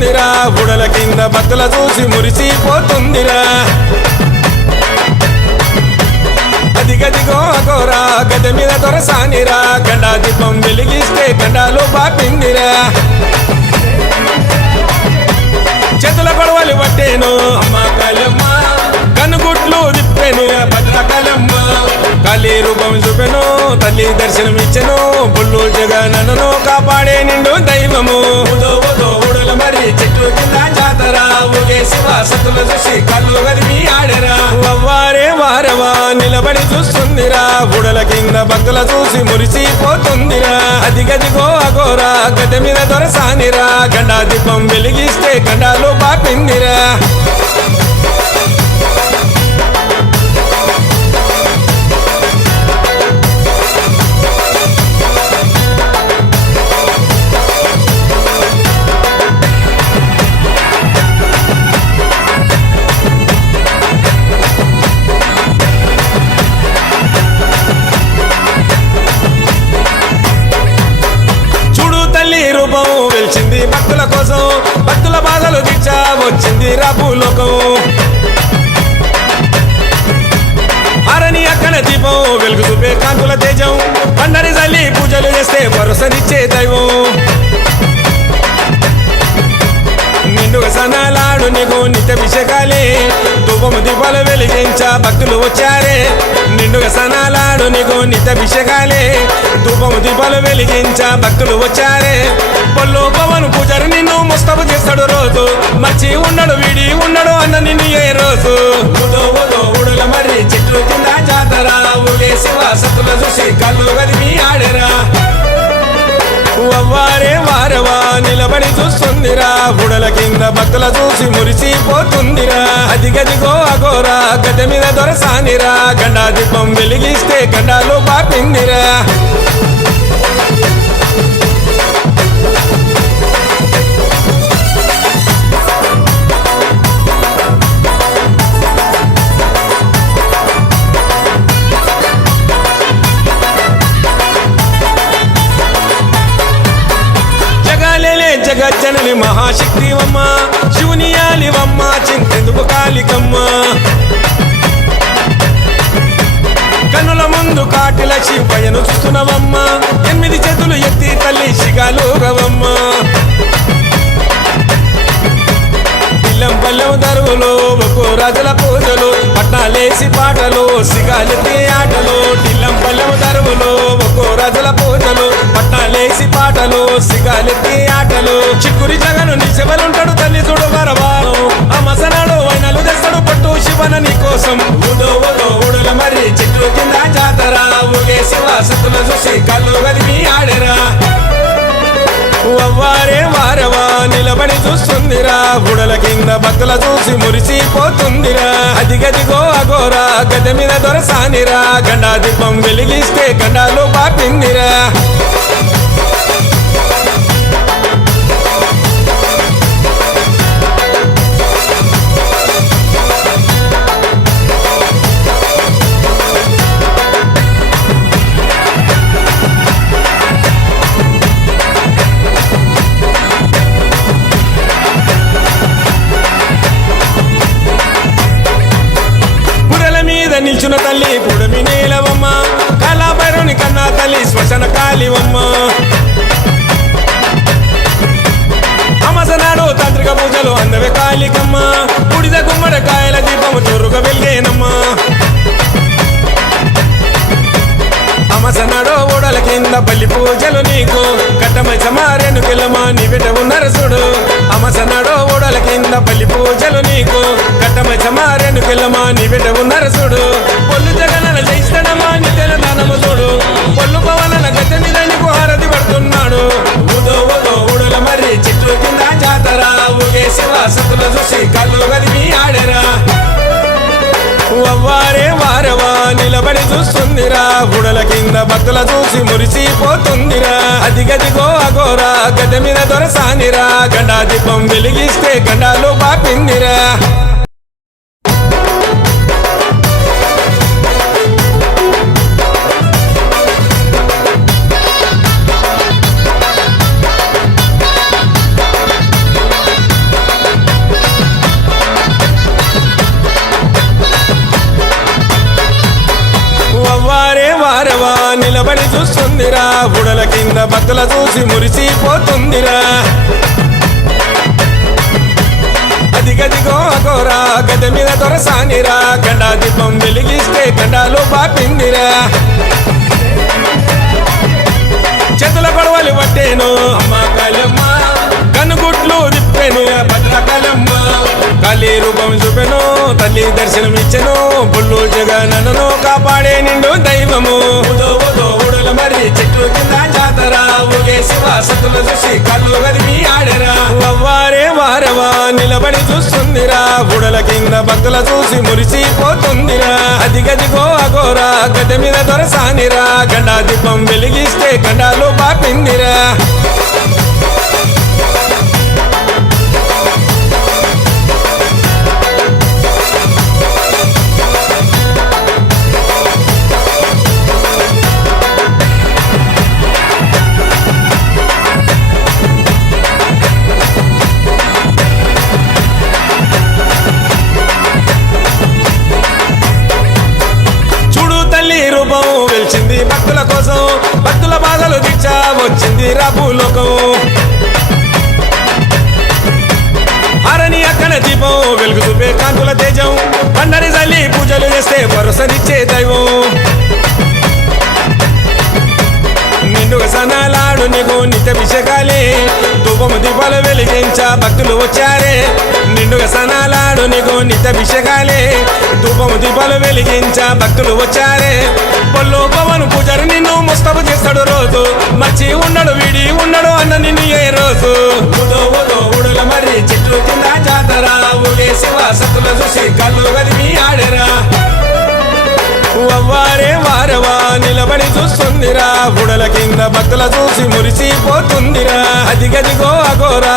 చూస్తుందిరా బుడల కింద భక్తుల చూసి మురిసిపోతుందిరా అదిగదిగో అగోరా గద మీద దొరసానిరా గండా దీపం వెలిగిస్తే గండాలు బాపిందిరా చేతుల గొడవలు పట్టేను అమ్మ కాళమ్మ కనుగుట్లు తిప్పెను భద్రకాళమ్మ కాళీ రూపం చూపెను తల్లి దర్శనం ఇచ్చెను బుల్లు జగనను కాపాడే నిండు దైవము ఊడల మరి చెట్టు కింద జాతర ఊగే శివ సతుల చూసి కళ్ళు గదిమి ఆడరా వారే వారవా నిలబడి చూస్తుందిరా బుడల కింద భక్తుల చూసి మురిసిపోతుందిరా అదిగదిగో అగోరా గడ్డ మీద దొరసానిరా గండా దీపం వెలిగిస్తే గండాలు బాపిందిరా రూపం వెలిచింది భక్తుల కోసం భక్తుల బాధలు దీక్ష వచ్చింది రాపులోకం ఆరని అక్కన దీపం వెలుగు చూపే కాంతుల తేజం పండరి జల్లి పూజలు చేస్తే భరోసనిచ్చే దైవం నిండుగా సనాలాడు నీకు నిత్యాభిషేకాలే ధూపము దీపాలు వెలిగించ భక్తులు వచ్చారే నిండుగా సనాలాడు నీకు నిత్యాభిషేకాలే ధూపము దీపాలు వెలిగించ భక్తులు వచ్చారే పళ్ళు పవన్ పూజారి నిన్ను ముస్తబు చేస్తాడు రోజు మర్చి ఉండడు వీడి ఉండడు అన్న నిన్ను ఏ రోజు ఊడల మరి చెట్లు కింద జాతర ఊగే శివ సతుల చూసి కళ్ళు గదిమి ఆడరా వారే వారవా నిలబడి చూస్తుందిరా బుడల కింద భక్తుల చూసి మురిసిపోతుందిరా అదిగదిగో అగోరా గడ్డ మీద దొరసానిరా గండా దీపం వెలిగిస్తే గండాలు బాపిందిరా జగజ్జనని మహాశక్తివమ్మ శివుని యాలివమ్మ చింతెందుకు కాళికమ్మ కన్నుల ముందు కాటిల శివయ్యను చూస్తున్నవమ్మ 8 చేతులు ఎత్తి తల్లి శిగాలుగవమ్మ పిల్లం పల్లెం దరువులు ఒక్కో రాజుల పూజలు పట్నాలేసి పాటలు సిగాలెత్తి ఆటలు టిల్లం పల్లెం దరువులు ఒక్కో రాజుల పూజలు పట్నాలేసి పాటలు సిగాలెత్తి ఆటలు చిక్కురి జగను నీ శివలుంటాడు తల్లి చూడు వరవాను ఆ మసనాడు వైనలు తెస్తాడు పట్టు శివన నీ కోసం ఊడల మరి చెట్లు కింద జాతర ఊగే శివ సతుల చూసి కళ్ళు గదిమి ఆడరా వారే వారవా నిలబడి చూస్తుందిరా బుడల కింద భక్తుల చూసి మురిసిపోతుందిరా అదిగదిగో అగోరా గడ్డ మీద దొరసానిరా గండా దీపం వెలిగిస్తే గండాలు బాపిందిరా నిల్చున్న తల్లి పుడమి నీలవమ్మ కళాభైరుని కన్నా తల్లి శ్మశాన కాళివమ్మ అమసనాడు తాంత్రిక పూజలు అందవే కాళికమ్మ బుడిద గుమ్మడికాయల దీపము చొరుగా వెలిగేనమ్మ అమసనాడు ఊడల కింద బల్లి పూజలు నీకు కట్టమై సమారేను కెళ్ళమా నీ బిడ్డవు నరసుడు అమసనాడు ఊడల కింద బల్లి పూజలు నీకు కట్టమై సమారేను కెళ్ళమా నీ బిడ్డవు నరసుడు పొల్లు జగనన జయిస్తాడమా నీ తెలంగాణము చూడు పొల్లు పవనన గడ్డ మీద నీకు హారతి పడుతున్నాడు ఊడల మరి చెట్లు కింద జాతర ఊగే శివ సతుల చూసి కళ్ళు గదిమి ఆడరా వారే వారవా నిలబడి చూస్తుందిరా బుడల కింద భక్తుల చూసి మురిసిపోతుందిరా అదిగదిగో అగోరా గడ్డ మీద దొరసానిరా గండా దీపం వెలిగిస్తే గండాలు బాపిందిరా నిలబడి చూస్తుందిరా బుడల కింద భక్తుల చూసి మురిసిపోతుందిరా అదిగదిగో అగోరా గద మీద దొరసానిరా గండా దీపం వెలిగిస్తే గండాలు బాపిందిరా చేతుల గొడవలు పట్టేను అమ్మ కాళమ్మ కనుగుట్లు తిప్పెను భద్రకాళమ్మ కాళీ రూపం చూపెను తల్లి దర్శనమిచ్చెను బుల్లు జగనను కాపాడే నిండు దైవము ఊడల మరి చెట్లు కింద జాతర ఊగే శివ సతులు చూసి కళ్ళు గదిమి ఆడరా వవ్వారే వారవా నిలబడి చూస్తుందిరా బుడల కింద భక్తుల చూసి మురిసిపోతుందిరా అదిగదిగో అగోరా గద మీద దొరసానిరా గండా దీపం వెలిగిస్తే గండాలు బాపిందిరా రూపం వెలిచింది భక్తుల కోసం భక్తుల బాధలు దీక్ష వచ్చింది రాపులోకం అరణి అక్కన దీపం వెలుగు చూపే కాంతుల తేజం పండరి జల్లి పూజలు చేస్తే భరోసనిచ్చే దైవం నిండుగా సనాలాడు నీకు నిత్యాభిషేకాలే ధూపము దీపాలు వెలిగించా భక్తులు వచ్చారే నిండుగా సనాలాడు నీకు నిత్యాభిషేకాలే ధూపము దీపాలు వెలిగించా భక్తులు వచ్చారే పొల్లు పవన్ పూజారి నిన్ను ముస్తపు చేస్తాడు రోజు మర్చి ఉండడు వీడి ఉండడు అన్న నిన్ను ఏ రోజు ఊడుల మరి చెట్లు కింద జాతర ఊగే శివ సతులు చూసి కళ్ళు గదిమి ఆడరా వవ్వారే వారవా నిలబడి చూస్తుందిరా బుడల కింద భక్తుల చూసి మురిసిపోతుందిరా అదిగదిగో అగోరా